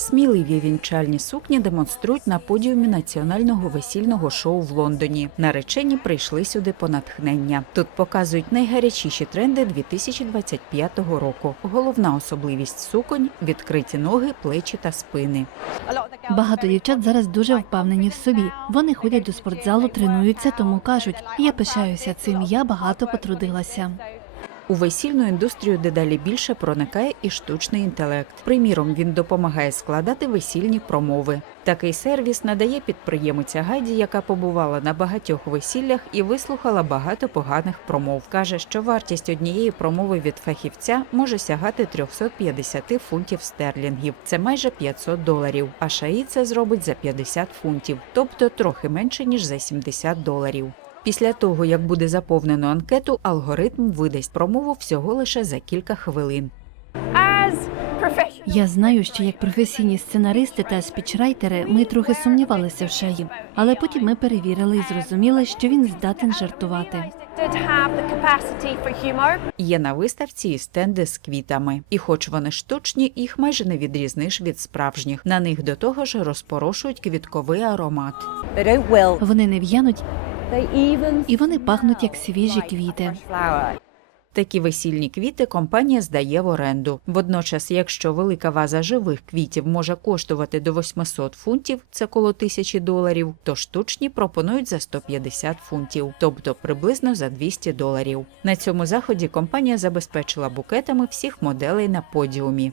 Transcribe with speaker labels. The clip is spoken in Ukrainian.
Speaker 1: Сміливі вінчальні сукні демонструють на подіумі національного весільного шоу в Лондоні. Наречені прийшли сюди по натхнення. Тут показують найгарячіші тренди 2025 року. Головна особливість суконь відкриті ноги, плечі та спини.
Speaker 2: Багато дівчат зараз дуже впевнені в собі. Вони ходять до спортзалу, тренуються, тому кажуть, я пишаюся цим, я багато потрудилася.
Speaker 1: У весільну індустрію дедалі більше проникає і штучний інтелект. Приміром, він допомагає складати весільні промови. Такий сервіс надає підприємиця Гайді, яка побувала на багатьох весіллях і вислухала багато поганих промов. каже, що вартість однієї промови від фахівця може сягати 350 фунтів стерлінгів. Це майже 500 доларів. А шаї це зробить за 50 фунтів, тобто трохи менше ніж за 70 доларів. Після того, як буде заповнено анкету, алгоритм видасть промову всього лише за кілька хвилин.
Speaker 2: Я знаю, що як професійні сценаристи та спічрайтери ми трохи сумнівалися в шаї, але потім ми перевірили і зрозуміли, що він здатен жартувати.
Speaker 1: Є на виставці і стенди з квітами, і хоч вони штучні, їх майже не відрізниш від справжніх. На них до того ж розпорошують квітковий аромат.
Speaker 2: Вони не в'януть і вони пахнуть як свіжі квіти.
Speaker 1: Такі весільні квіти компанія здає в оренду. Водночас, якщо велика ваза живих квітів може коштувати до 800 фунтів, це коло тисячі доларів, то штучні пропонують за 150 фунтів, тобто приблизно за 200 доларів. На цьому заході компанія забезпечила букетами всіх моделей на подіумі.